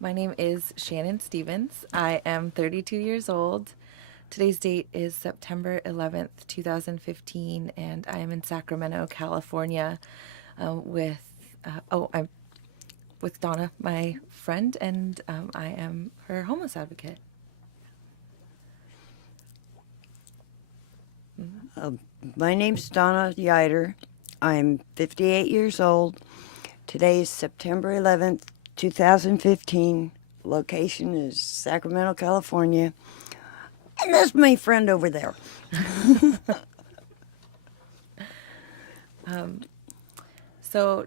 My name is Shannon Stevens. I am 32 years old. Today's date is September 11th, 2015, and I am in Sacramento, California, I'm with Donna, my friend, and I am her homeless advocate. My name's Donna Yeiter. I'm 58 years old. Today is September 11th, 2015. Location is Sacramento, California. And that's my friend over there. So,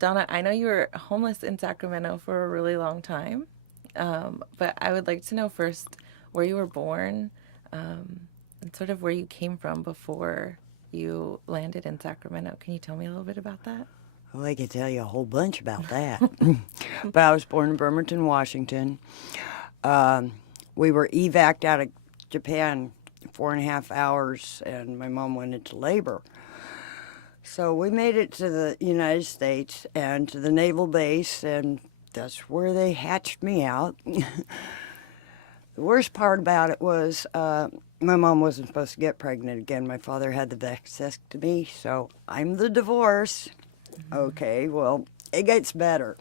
Donna, I know you were homeless in Sacramento for a really long time, but I would like to know first where you were born, and sort of where you came from before you landed in Sacramento. Can you tell me a little bit about that? Well, I could tell you a whole bunch about that. But I was born in Bremerton, Washington. We were evac'd out of Japan 4.5 hours, and my mom went into labor. So we made it to the United States and to the naval base, and that's where they hatched me out. The worst part about it was my mom wasn't supposed to get pregnant again. My father had the vasectomy, so I'm the divorce. Okay, well, it gets better.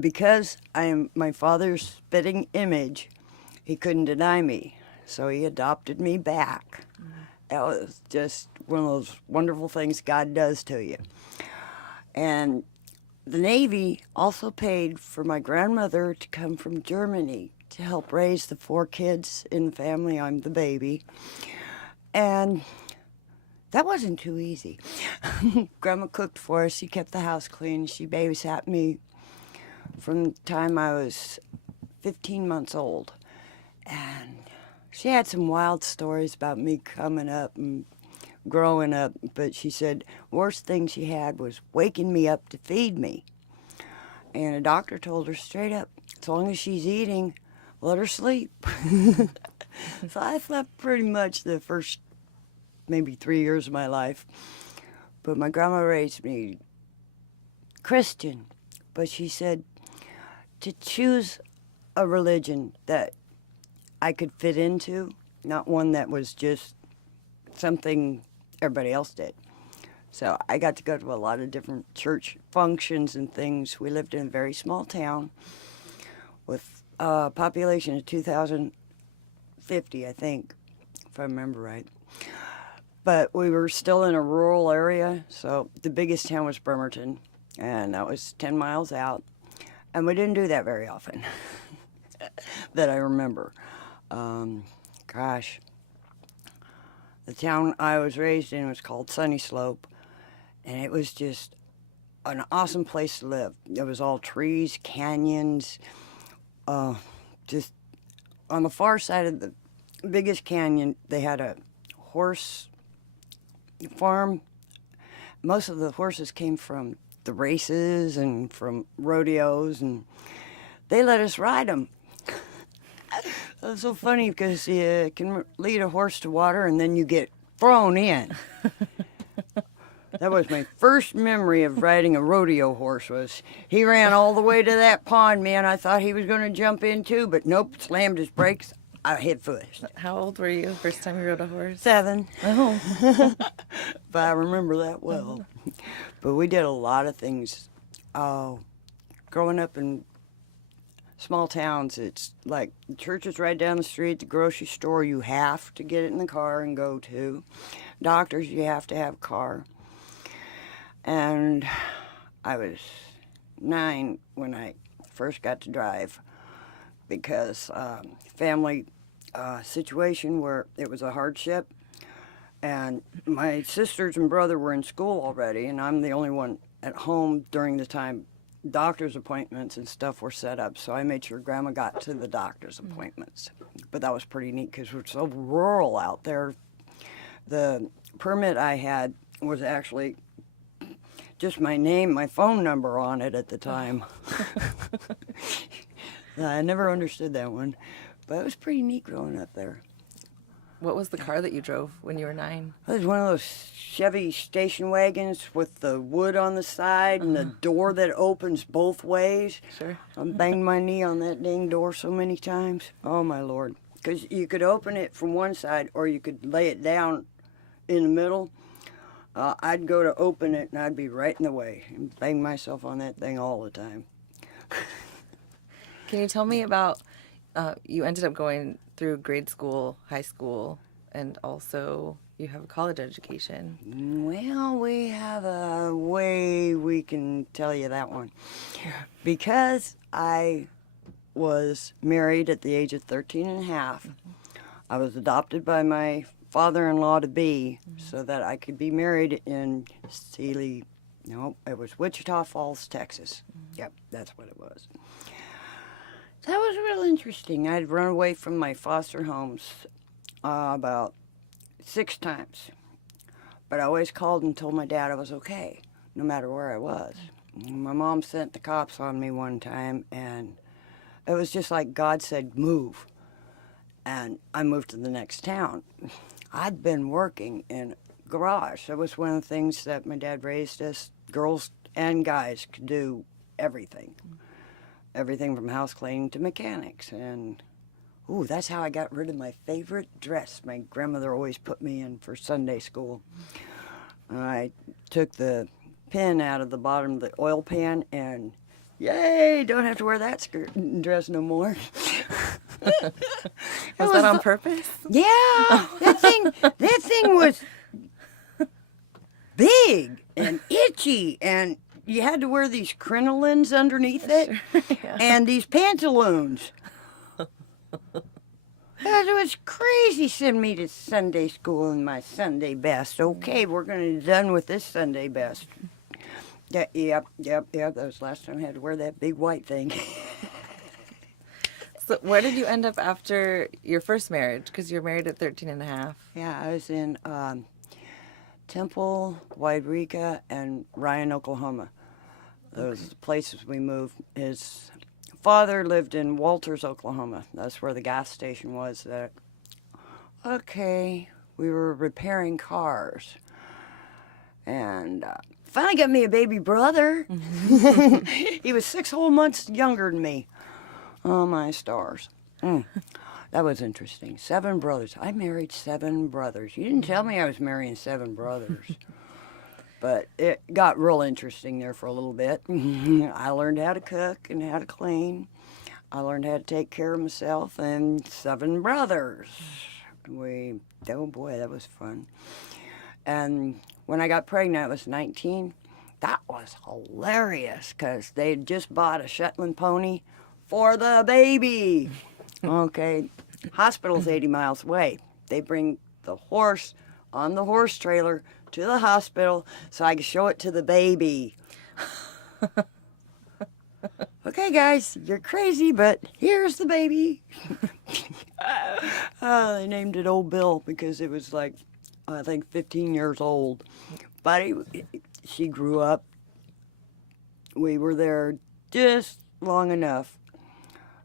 Because I am my father's spitting image, he couldn't deny me, so he adopted me back. That was just one of those wonderful things God does to you. And the Navy also paid for my grandmother to come from Germany to help raise the 4 kids in the family. I'm the baby. And that wasn't too easy. Grandma cooked for us. She kept the house clean. She babysat me from the time I was 15 months old. And she had some wild stories about me coming up and growing up, but she said worst thing she had was waking me up to feed me. And a doctor told her straight up, as long as she's eating, let her sleep. So I slept pretty much the first maybe 3 years of my life. But my grandma raised me Christian, but she said to choose a religion that I could fit into, not one that was just something everybody else did. So I got to go to a lot of different church functions and things. We lived in a very small town with a population of 2,050, I think, if I remember right. But we were still in a rural area, so the biggest town was Bremerton, and that was 10 miles out. And we didn't do that very often, that I remember. Gosh, the town I was raised in was called Sunny Slope, and it was just an awesome place to live. It was all trees, canyons, just on the far side of the biggest canyon, they had a horse farm. Most of the horses came from the races and from rodeos, and they let us ride them. It was so funny because you can lead a horse to water and then you get thrown in. That was my first memory of riding a rodeo horse. Was he ran all the way to that pond, man. I thought he was going to jump in too, but nope, slammed his brakes. I hit first. How old were you first time you rode a horse? 7. Oh. But I remember that well. But we did a lot of things. Growing up in small towns, it's like the church is right down the street, the grocery store you have to get it in the car and go to. Doctors, you have to have a car. And I was 9 when I first got to drive because family situation where it was a hardship. And my sisters and brother were in school already, and I'm the only one at home during the time doctor's appointments and stuff were set up. So I made sure Grandma got to the doctor's appointments. But that was pretty neat because we're so rural out there. The permit I had was actually just my name, my phone number on it at the time. I never understood that one, but it was pretty neat growing up there. What was the car that you drove when you were 9? It was one of those Chevy station wagons with the wood on the side and the door that opens both ways. Sure. I banged my knee on that dang door so many times. Oh, my Lord. Because you could open it from one side or you could lay it down in the middle. I'd go to open it and I'd be right in the way and bang myself on that thing all the time. Can you tell me about, you ended up going through grade school, high school, and also you have a college education. Well, we have a way we can tell you that one. Because I was married at the age of 13 and a half, I was adopted by my father-in-law to be so that I could be married in Sealy. No, it was Wichita Falls, Texas. Yep, that's what it was. That was real interesting. I'd run away from my foster homes about 6 times. But I always called and told my dad I was okay, no matter where I was. My mom sent the cops on me one time, and it was just like God said, move. And I moved to the next town. I'd been working in a garage. That was one of the things that my dad raised us. Girls and guys could do everything. Everything from house cleaning to mechanics. And, ooh, that's how I got rid of my favorite dress my grandmother always put me in for Sunday school. I took the pin out of the bottom of the oil pan and, yay, don't have to wear that dress no more. Was that on purpose? Yeah, that thing was big and itchy, and you had to wear these crinolines underneath it, Yeah. and these pantaloons. It was crazy sending me to Sunday school in my Sunday best. Okay, we're going to be done with this Sunday best. Yeah, yep. That was the last time I had to wear that big white thing. So where did you end up after your first marriage? Because you're married at 13 and a half. Yeah, I was in Temple, Wairika, and Ryan, Oklahoma. Those places we moved. His father lived in Walters, Oklahoma. That's where the gas station was. Okay, we were repairing cars. And finally got me a baby brother. He was 6 whole months younger than me. Oh, my stars. That was interesting. 7 brothers. I married 7 brothers. You didn't tell me I was marrying 7 brothers. But it got real interesting there for a little bit. I learned how to cook and how to clean. I learned how to take care of myself and 7 brothers. Oh boy, that was fun. And when I got pregnant, I was 19. That was hilarious because they'd just bought a Shetland pony for the baby. Okay, hospital's 80 miles away. They bring the horse on the horse trailer to the hospital so I could show it to the baby. Okay, guys, you're crazy, but here's the baby. They named it Old Bill because it was like, I think, 15 years old. But she grew up. We were there just long enough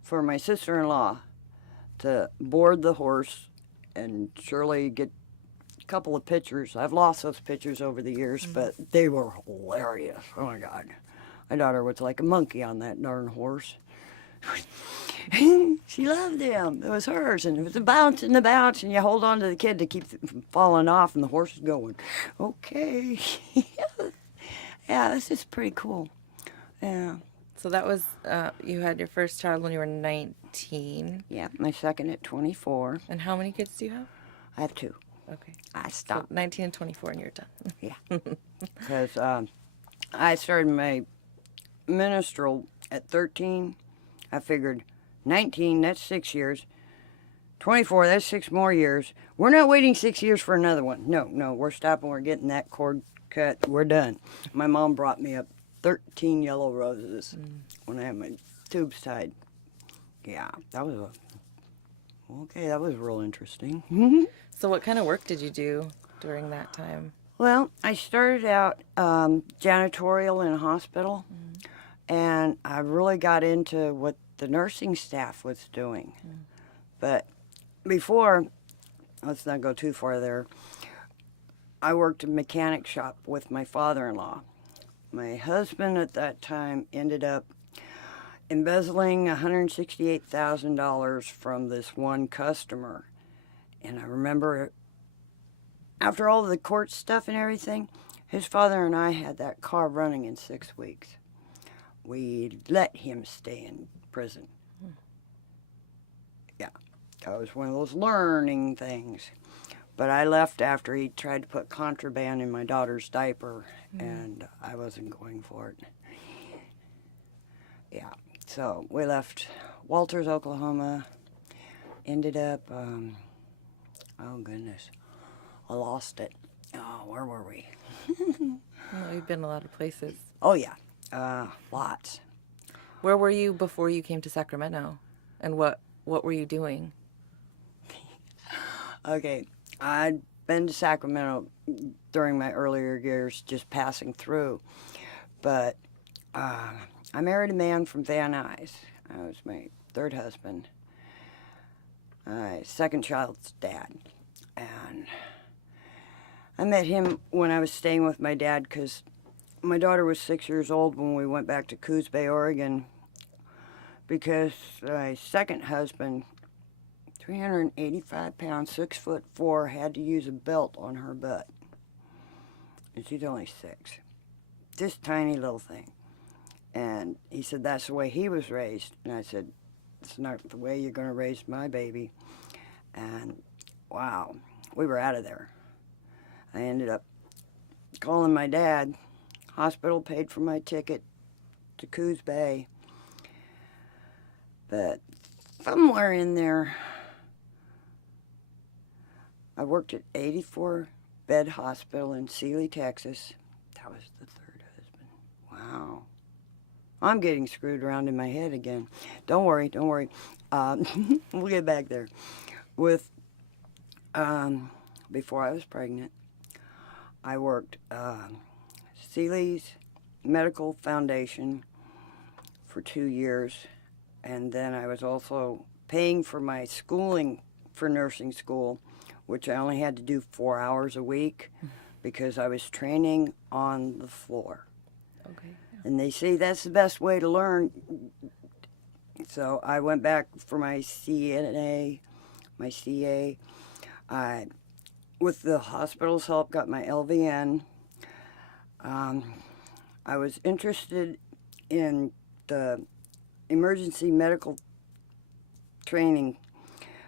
for my sister-in-law to board the horse and Shirley get a couple of pictures. I've lost those pictures over the years, but they were hilarious. Oh, my God. My daughter was like a monkey on that darn horse. She loved him. It was hers, and it was a bounce and the bounce, and you hold on to the kid to keep it from falling off, and the horse is going. Okay. Yeah, this is pretty cool. Yeah. So that was, you had your first child when you were 19. Yeah, my second at 24. And how many kids do you have? I have 2. Okay. I So stopped. 19 and 24 and you're done. Yeah. Because I started my minstrel at 13. I figured 19, that's 6 years. 24, that's 6 more years. We're not waiting 6 years for another one. No, we're stopping. We're getting that cord cut. We're done. My mom brought me up 13 yellow roses when I had my tubes tied. Yeah, that was that was real interesting. So what kind of work did you do during that time? Well, I started out janitorial in a hospital, and I really got into what the nursing staff was doing. But before, let's not go too far there. I worked a mechanic shop with my father-in-law. My husband at that time ended up embezzling $168,000 from this one customer. And I remember after all the court stuff and everything, his father and I had that car running in 6 weeks. We let him stay in prison. Yeah, that was one of those learning things. But I left after he tried to put contraband in my daughter's diaper, and I wasn't going for it. Yeah, so we left Walters, Oklahoma, ended up, oh goodness, I lost it. Oh, where were we? Well, you've been a lot of places. Oh, yeah, lots. Where were you before you came to Sacramento? And what were you doing? Okay, I'd been to Sacramento during my earlier years, just passing through. But I married a man from Van Nuys. That was my third husband, my second child's dad. And I met him when I was staying with my dad because my daughter was 6 years old when we went back to Coos Bay, Oregon, because my second husband, 385 pounds, 6'4", had to use a belt on her butt. And she's only 6. This tiny little thing. And he said that's the way he was raised. And I said, it's not the way you're going to raise my baby. And wow, we were out of there. I ended up calling my dad. Hospital paid for my ticket to Coos Bay. But somewhere in there, I worked at 84-bed hospital in Sealy, Texas. That was the third husband. Wow. I'm getting screwed around in my head again. Don't worry. We'll get back there. With, before I was pregnant, I worked Sealy's Medical Foundation for 2 years. And then I was also paying for my schooling for nursing school, which I only had to do 4 hours a week because I was training on the floor. Okay. Yeah. And they say that's the best way to learn. So I went back for my CNA, my CA. I, with the hospital's help, got my LVN. I was interested in the emergency medical training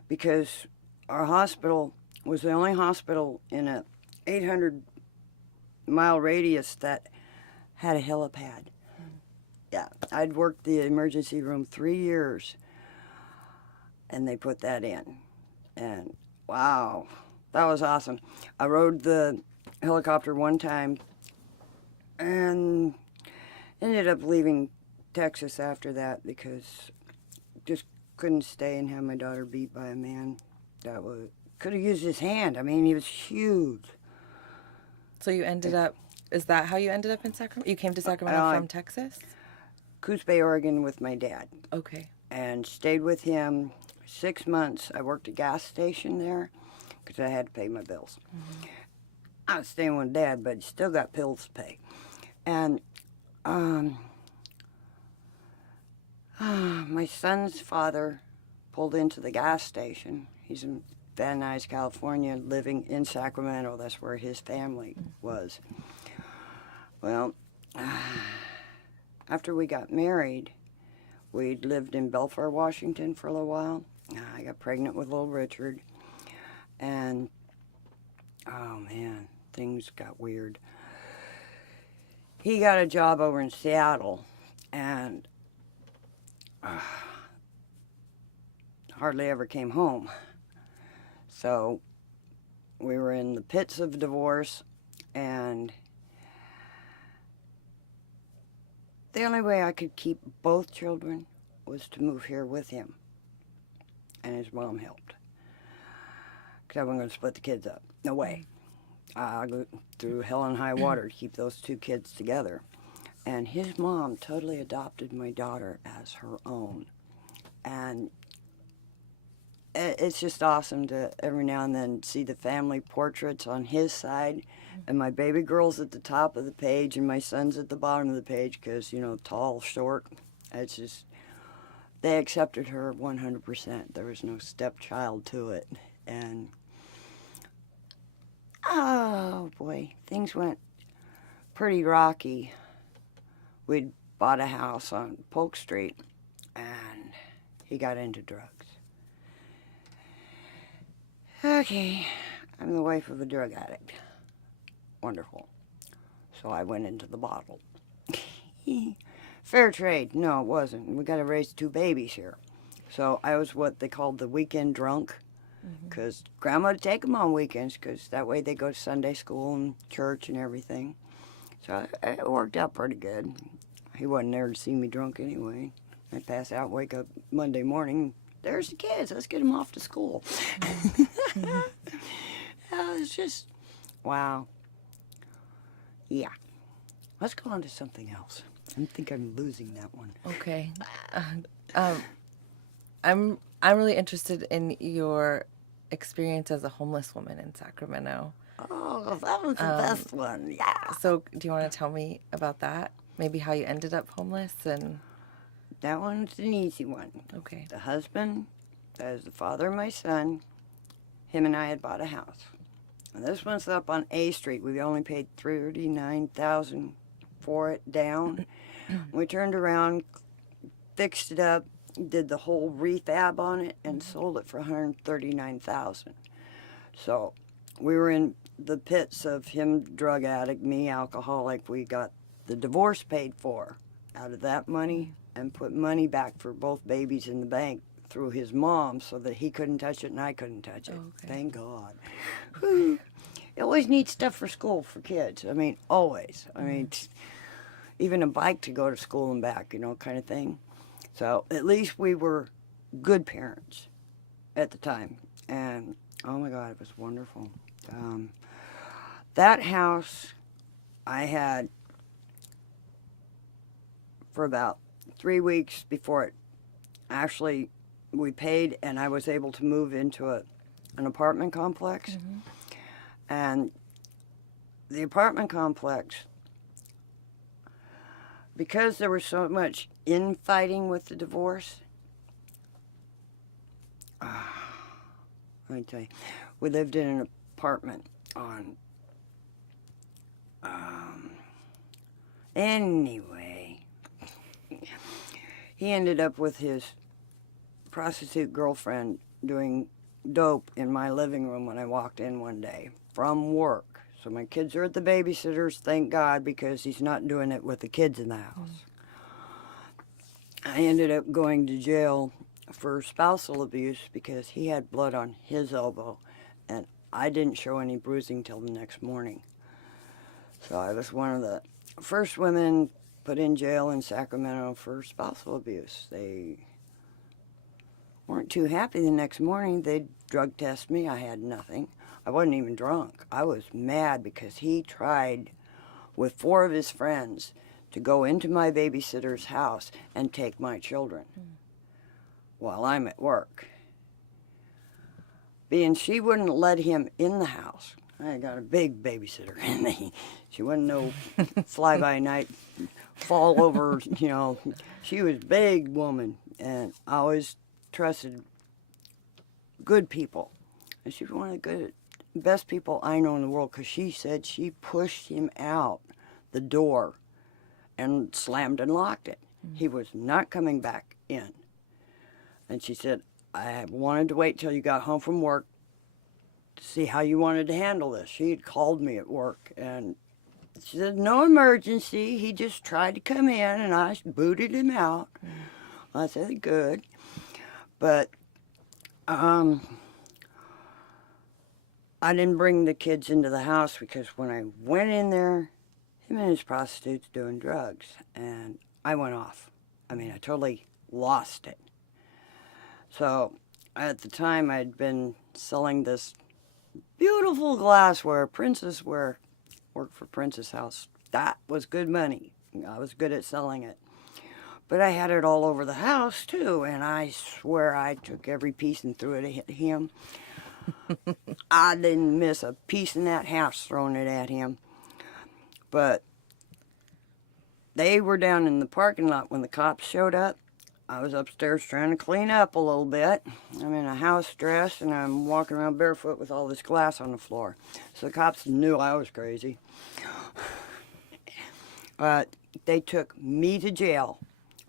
because our hospital was the only hospital in a 800-mile radius that had a helipad. Yeah, I'd worked the emergency room 3 years, and they put that in. And wow, that was awesome. I rode the helicopter one time and ended up leaving Texas after that because just couldn't stay and have my daughter beat by a man that could have used his hand. I mean, he was huge. So you ended up, is that how you ended up in Sacramento? You came to Sacramento from Texas? Coos Bay, Oregon with my dad. Okay. And stayed with him 6 months. I worked a gas station there because I had to pay my bills. Mm-hmm. I was staying with Dad, but still got bills to pay. And my son's father pulled into the gas station. He's in Van Nuys, California, living in Sacramento. That's where his family was. Well, after we got married, we'd lived in Belfort, Washington for a little while. I got pregnant with little Richard. And, oh man, things got weird. He got a job over in Seattle, and hardly ever came home. So we were in the pits of divorce, and the only way I could keep both children was to move here with him. And his mom helped. Because I wasn't going to split the kids up. No way. I go through hell and high water to keep those two kids together. And his mom totally adopted my daughter as her own. And it's just awesome to every now and then see the family portraits on his side, and my baby girl's at the top of the page and my son's at the bottom of the page because, you know, tall, short. It's just, they accepted her 100%. There was no stepchild to it. And, oh boy, things went pretty rocky. We'd bought a house on Polk Street, and he got into drugs. Okay, I'm the wife of a drug addict. Wonderful. So I went into the bottle. Fair trade. No, it wasn't. We got to raise 2 babies here. So I was what they called the weekend drunk, because Grandma would take them on weekends, because that way they go to Sunday school and church and everything. So it worked out pretty good. He wasn't there to see me drunk anyway. I'd pass out, wake up Monday morning, there's the kids. Let's get them off to school. It's just, wow. Yeah. Let's go on to something else. I think I'm losing that one. Okay. I'm really interested in your experience as a homeless woman in Sacramento. Oh, that was the best one. Yeah. So, do you want to tell me about that? Maybe how you ended up homeless and. That one's an easy one. Okay. The husband, that is the father of my son, him and I had bought a house. And this one's up on A Street. We only paid $39,000 for it down. We turned around, fixed it up, did the whole refab on it, and sold it for $139,000. So we were in the pits of him drug addict, me alcoholic. We got the divorce paid for out of that money and put money back for both babies in the bank through his mom so that he couldn't touch it and I couldn't touch it. Okay. Thank God. You always need stuff for school for kids. I mean, always. I mean, even a bike to go to school and back, you know, kind of thing. So at least we were good parents at the time. And, oh my God, it was wonderful. That house I had for about 3 weeks before it actually we paid, and I was able to move into an apartment complex. And the apartment complex, because there was so much infighting with the divorce, let me tell you, we lived in an apartment on, anyway, he ended up with his prostitute girlfriend doing dope in my living room when I walked in one day from work. So my kids are at the babysitter's, thank God, because he's not doing it with the kids in the house. I ended up going to jail for spousal abuse because he had blood on his elbow, and I didn't show any bruising till the next morning. So I was one of the first women put in jail in Sacramento for spousal abuse. They weren't too happy the next morning. They'd drug test me. I had nothing. I wasn't even drunk. I was mad because he tried with 4 of his friends to go into my babysitter's house and take my children while I'm at work. Being she wouldn't let him in the house. I got a big babysitter, and she wasn't no fly-by-night, fall over, you know. She was a big woman, and I always trusted good people. And she was one of the best people I know in the world, because she said she pushed him out the door and slammed and locked it. He was not coming back in. And she said, I wanted to wait till you got home from work to see how you wanted to handle this. She had called me at work, and she said, no emergency. He just tried to come in, and I booted him out. I said, good. But I didn't bring the kids into the house because when I went in there, him and his prostitutes doing drugs, and I went off. I mean, I totally lost it. So at the time, I'd been selling this beautiful glassware, princess ware, worked for Princess House. That was good money. I was good at selling it. But I had it all over the house, too, and I swear I took every piece and threw it at him. I didn't miss a piece in that house throwing it at him. But they were down in the parking lot when the cops showed up. I was upstairs trying to clean up a little bit. I'm in a house dress, and I'm walking around barefoot with all this glass on the floor. So the cops knew I was crazy. They took me to jail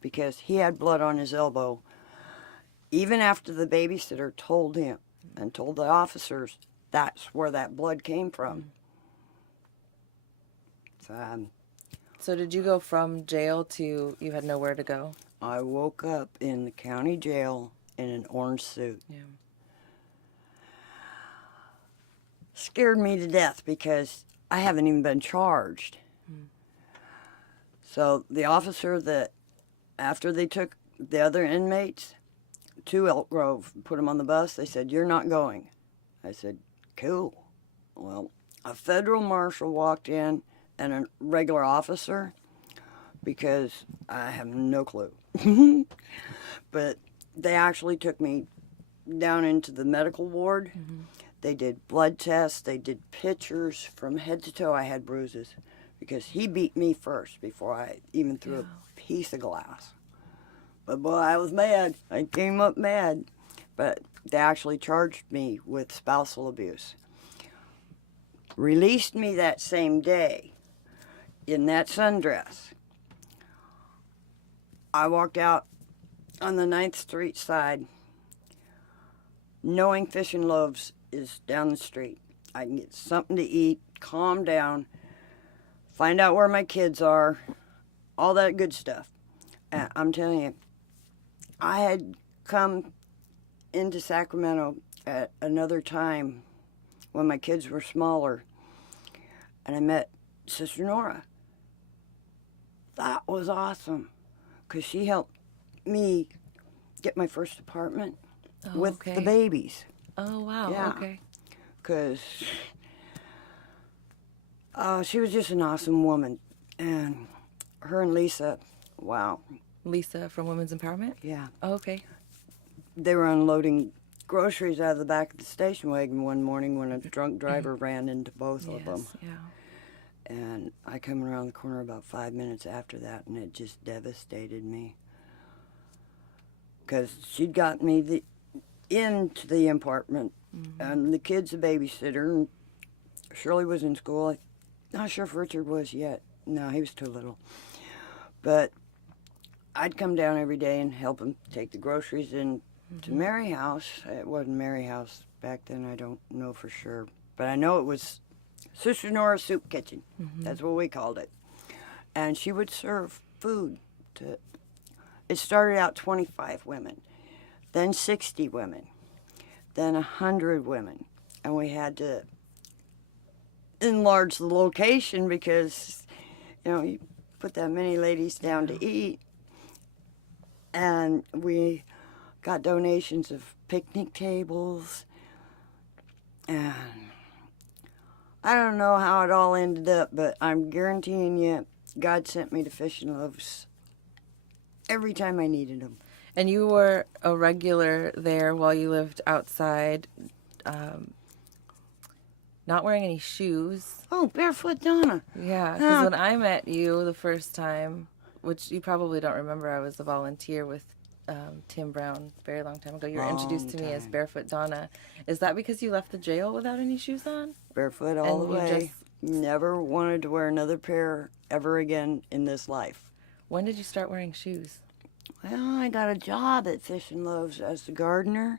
because he had blood on his elbow, even after the babysitter told him and told the officers that's where that blood came from. So did you go from jail to you had nowhere to go? I woke up in the county jail in an orange suit. Yeah. Scared me to death because I haven't even been charged. So the officer that, after they took the other inmates to Elk Grove, put them on the bus, they said, "You're not going." I said, "Cool." Well, a federal marshal walked in and a regular officer, because I have no clue. But they actually took me down into the medical ward. They did blood tests. They did pictures from head to toe. I had bruises because he beat me first before I even threw a piece of glass. But boy, I was mad. I came up mad. But they actually charged me with spousal abuse. Released me that same day in that sundress. I walked out on the 9th Street side knowing Fish and Loaves is down the street. I can get something to eat, calm down, find out where my kids are, all that good stuff. And I'm telling you, I had come into Sacramento at another time when my kids were smaller, and I met Sister Nora. That was awesome, because she helped me get my first apartment with the babies. Oh, wow. Yeah. Okay. Because she was just an awesome woman. And her and Lisa, wow. Lisa from Women's Empowerment? Yeah. Oh, okay. They were unloading groceries out of the back of the station wagon one morning when a drunk driver ran into both of them. Yeah. And I come around the corner about 5 minutes after that, and it just devastated me. Because she'd got me into the apartment, and the kid's a babysitter, and Shirley was in school. I'm not sure if Richard was yet. No, he was too little. But I'd come down every day and help him take the groceries in to Mary House. It wasn't Mary House back then, I don't know for sure. But I know it was Sister Nora's Soup Kitchen. That's what we called it. And she would serve food to... It started out 25 women, then 60 women, then 100 women. And we had to enlarge the location because, you know, you put that many ladies down to eat. And we got donations of picnic tables. And I don't know how it all ended up, but I'm guaranteeing you, God sent me to Fish and Loaves every time I needed them. And you were a regular there while you lived outside, not wearing any shoes. Oh, Barefoot Donna. Yeah, because when I met you the first time, which you probably don't remember, I was a volunteer with Tim Brown a very long time ago. You were introduced to me as Barefoot Donna. Is that because you left the jail without any shoes on? Barefoot all the way. Never wanted to wear another pair ever again in this life. When did you start wearing shoes? Well, I got a job at Fish and Loaves as the gardener.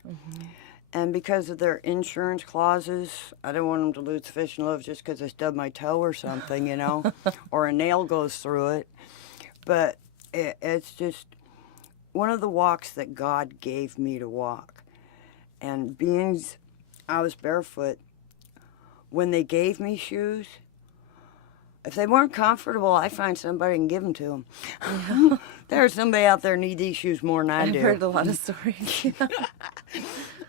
And because of their insurance clauses, I didn't want them to lose Fish and Loaves just because I stubbed my toe or something, you know, or a nail goes through it. But it's just one of the walks that God gave me to walk. And being I was barefoot, when they gave me shoes, if they weren't comfortable, I find somebody and give them to them. Yeah. There's somebody out there need these shoes more than I do. I've heard a lot of stories.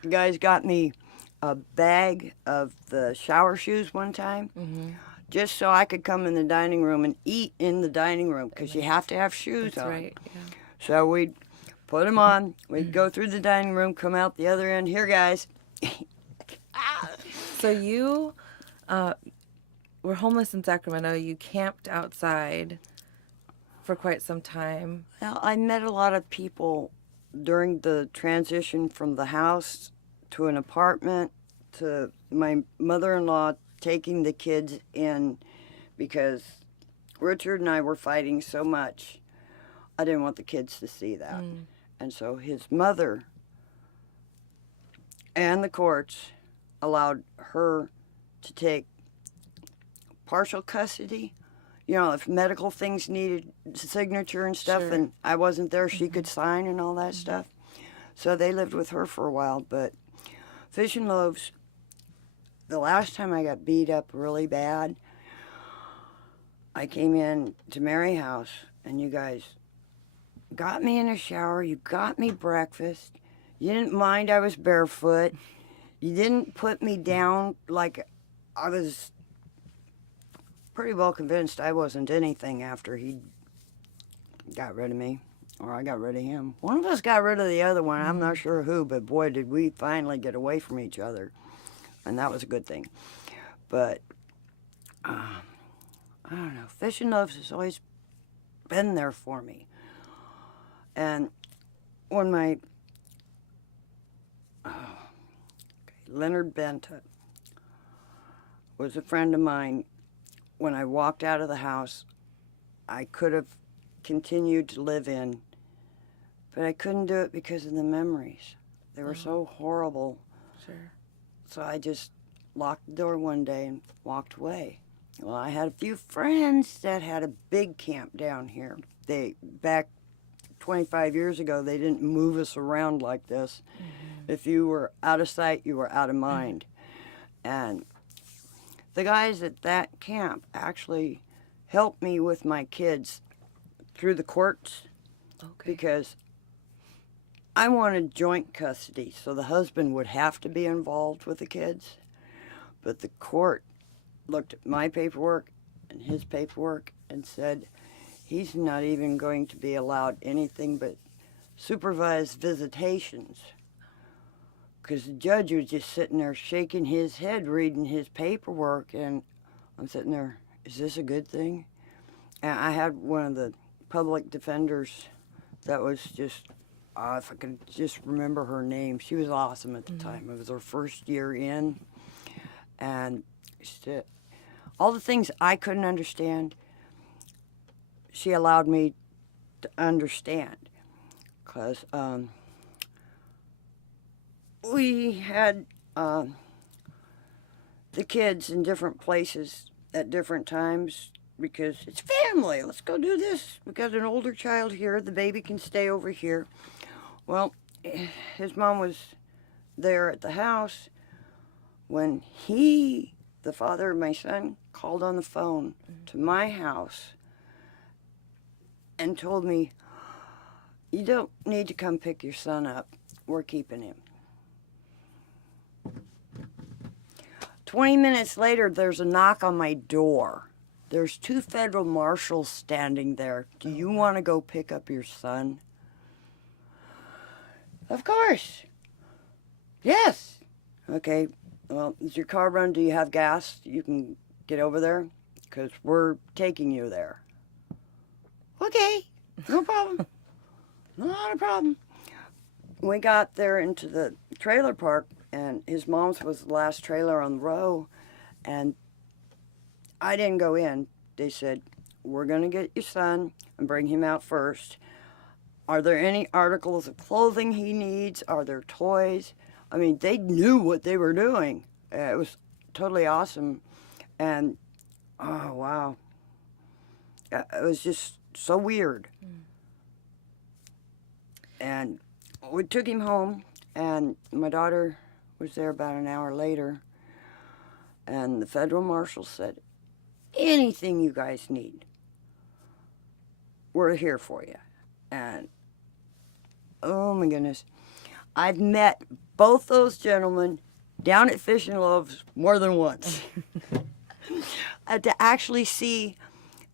The guys got me a bag of the shower shoes one time, just so I could come in the dining room and eat in the dining room, because you have to have shoes on. That's right, yeah. So we'd put them on. We'd go through the dining room, come out the other end. Here, guys. So you were homeless in Sacramento. You camped outside for quite some time. Well, I met a lot of people during the transition from the house to an apartment to my mother-in-law taking the kids in because Richard and I were fighting so much. I didn't want the kids to see that. And so his mother and the courts allowed her to take partial custody. You know, if medical things needed signature and stuff, Sure. and I wasn't there, she could sign and all that stuff. So they lived with her for a while. But Fish and Loaves, the last time I got beat up really bad, I came in to Mary House, and you guys got me in a shower. You got me breakfast. You didn't mind I was barefoot. You didn't put me down like I was pretty well convinced I wasn't anything after he got rid of me, or I got rid of him. One of us got rid of the other one. I'm not sure who, but boy, did we finally get away from each other. And that was a good thing. But, I don't know. Fish and Loaves has always been there for me. And when Leonard Benta was a friend of mine, when I walked out of the house, I could have continued to live in, but I couldn't do it because of the memories. They were so horrible. Sure. So I just locked the door one day and walked away. Well, I had a few friends that had a big camp down here. Back 25 years ago, they didn't move us around like this. If you were out of sight, you were out of mind. And the guys at that camp actually helped me with my kids through the courts because I wanted joint custody, so the husband would have to be involved with the kids. But the court looked at my paperwork and his paperwork and said he's not even going to be allowed anything but supervised visitations. Because the judge was just sitting there shaking his head, reading his paperwork, and I'm sitting there, is this a good thing? And I had one of the public defenders that was just, if I could just remember her name, she was awesome at the time. It was her first year in, and she said, all the things I couldn't understand, she allowed me to understand. Because we had the kids in different places at different times because it's family. Let's go do this. We got an older child here. The baby can stay over here. Well, his mom was there at the house when the father of my son, called on the phone to my house and told me, you don't need to come pick your son up. We're keeping him. 20 minutes later, there's a knock on my door. There's 2 federal marshals standing there. Do you want to go pick up your son? Of course. Yes. Okay, well, is your car run? Do you have gas? You can get over there? Because we're taking you there. Okay, no problem. Not a problem. We got there into the trailer park, and his mom's was the last trailer on the row, and I didn't go in. They said, we're going to get your son and bring him out first. Are there any articles of clothing he needs? Are there toys? I mean, they knew what they were doing. It was totally awesome. And, oh, wow. It was just so weird. And we took him home, and my daughter was there about an hour later, and the federal marshal said, anything you guys need, we're here for you. And, oh my goodness, I've met both those gentlemen down at Fish and Loaves more than once. To actually see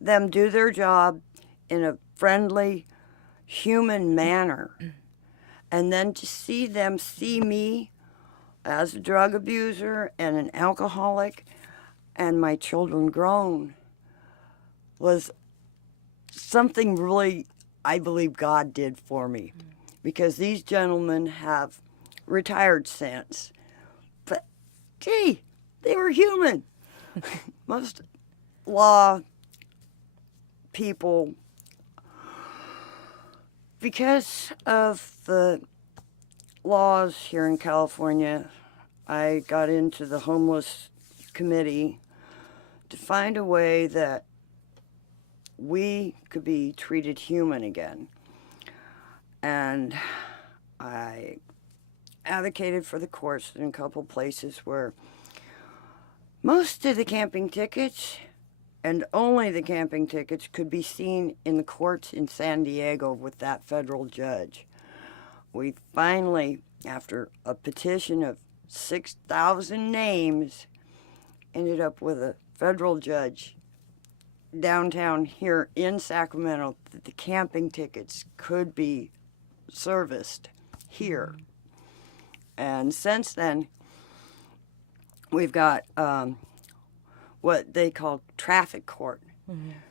them do their job in a friendly, human manner. And then to see them see me as a drug abuser and an alcoholic and my children grown was something really, I believe God did for me. Because these gentlemen have retired since. But, gee, they were human. Most law people, because of the laws here in California, I got into the homeless committee to find a way that we could be treated human again. And I advocated for the courts in a couple places where most of the camping tickets, and only the camping tickets, could be seen in the courts in San Diego with that federal judge. We finally, after a petition of 6,000 names, ended up with a federal judge downtown here in Sacramento that the camping tickets could be serviced here. And since then, we've got what they call traffic court.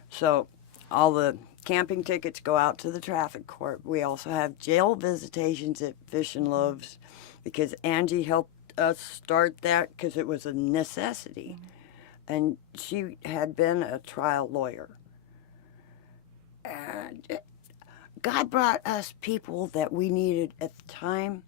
So all the camping tickets go out to the traffic court. We also have jail visitations at Fish and Loaves because Angie helped us start that because it was a necessity. And she had been a trial lawyer. And God brought us people that we needed at the time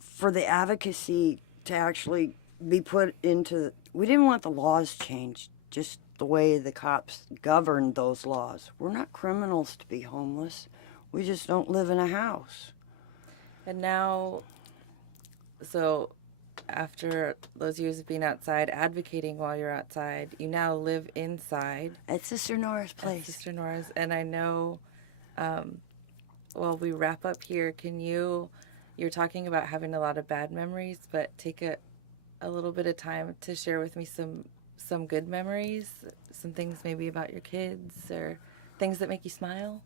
for the advocacy to actually be put into. We didn't want the laws changed, just the way the cops governed those laws. We're not criminals to be homeless. We just don't live in a house. And now, so after those years of being outside, advocating while you're outside, you now live inside. At Sister Nora's place. At Sister Nora's. And I know, while we wrap up here, you're talking about having a lot of bad memories, but take a little bit of time to share with me some good memories, some things maybe about your kids or things that make you smile.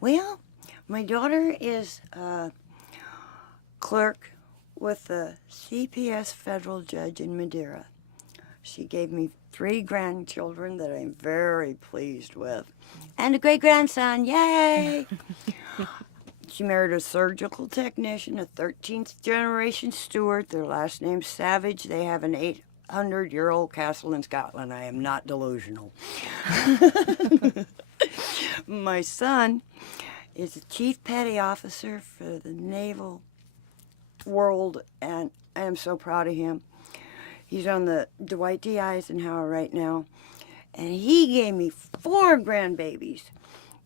Well, my daughter is a clerk with the CPS federal judge in Madeira. She gave me 3 grandchildren that I'm very pleased with. And a great-grandson, yay! She married a surgical technician, a 13th generation Stewart. Their last name's Savage. They have an 800-year-old castle in Scotland. I am not delusional. My son is a chief petty officer for the naval world, and I am so proud of him. He's on the Dwight D. Eisenhower right now, and he gave me 4 grandbabies.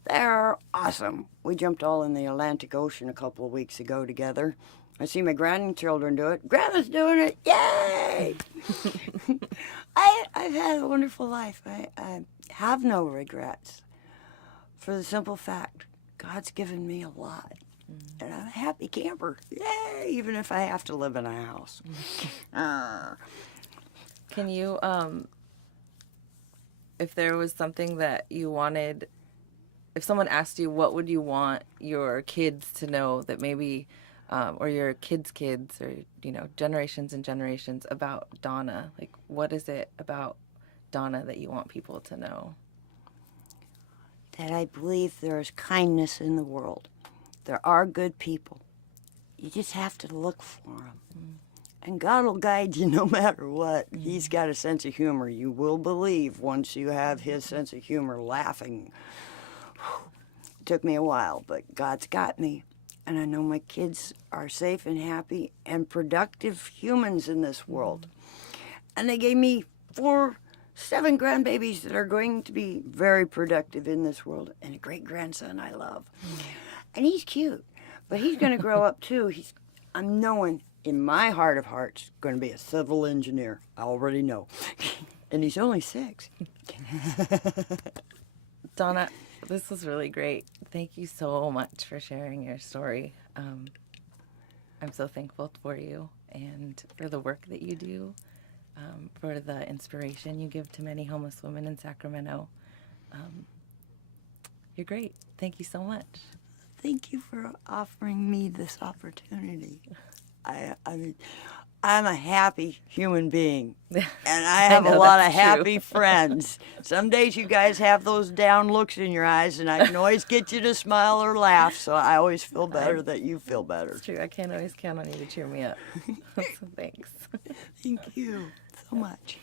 They're awesome. We jumped all in the Atlantic Ocean a couple of weeks ago together. I see my grandchildren do it. Grandma's doing it. Yay! I've had a wonderful life. I have no regrets for the simple fact God's given me a lot. And I'm a happy camper. Yay! Even if I have to live in a house. Can you, if there was something that you wanted, if someone asked you, what would you want your kids to know that maybe, or your kids' kids, or, generations and generations about Donna, like, what is it about Donna that you want people to know? That I believe there is kindness in the world. There are good people. You just have to look for them. And God will guide you no matter what. He's got a sense of humor. You will believe once you have his sense of humor laughing. It took me a while, but God's got me. And I know my kids are safe and happy and productive humans in this world. And they gave me 7 grandbabies that are going to be very productive in this world, and a great-grandson I love. And he's cute, but he's going to grow up too. I'm knowing in my heart of hearts going to be a civil engineer. I already know. And he's only 6. Donna, this was really great. Thank you so much for sharing your story. I'm so thankful for you and for the work that you do, for the inspiration you give to many homeless women in Sacramento. You're great. Thank you so much. Thank you for offering me this opportunity. I mean, I'm a happy human being, and I have a know lot of that's true. happy friends. Some days you guys have those down looks in your eyes, and I can always get you to smile or laugh, so I always feel better that you feel better. It's true. I can't always count on you to cheer me up. So thanks. Thank you so much.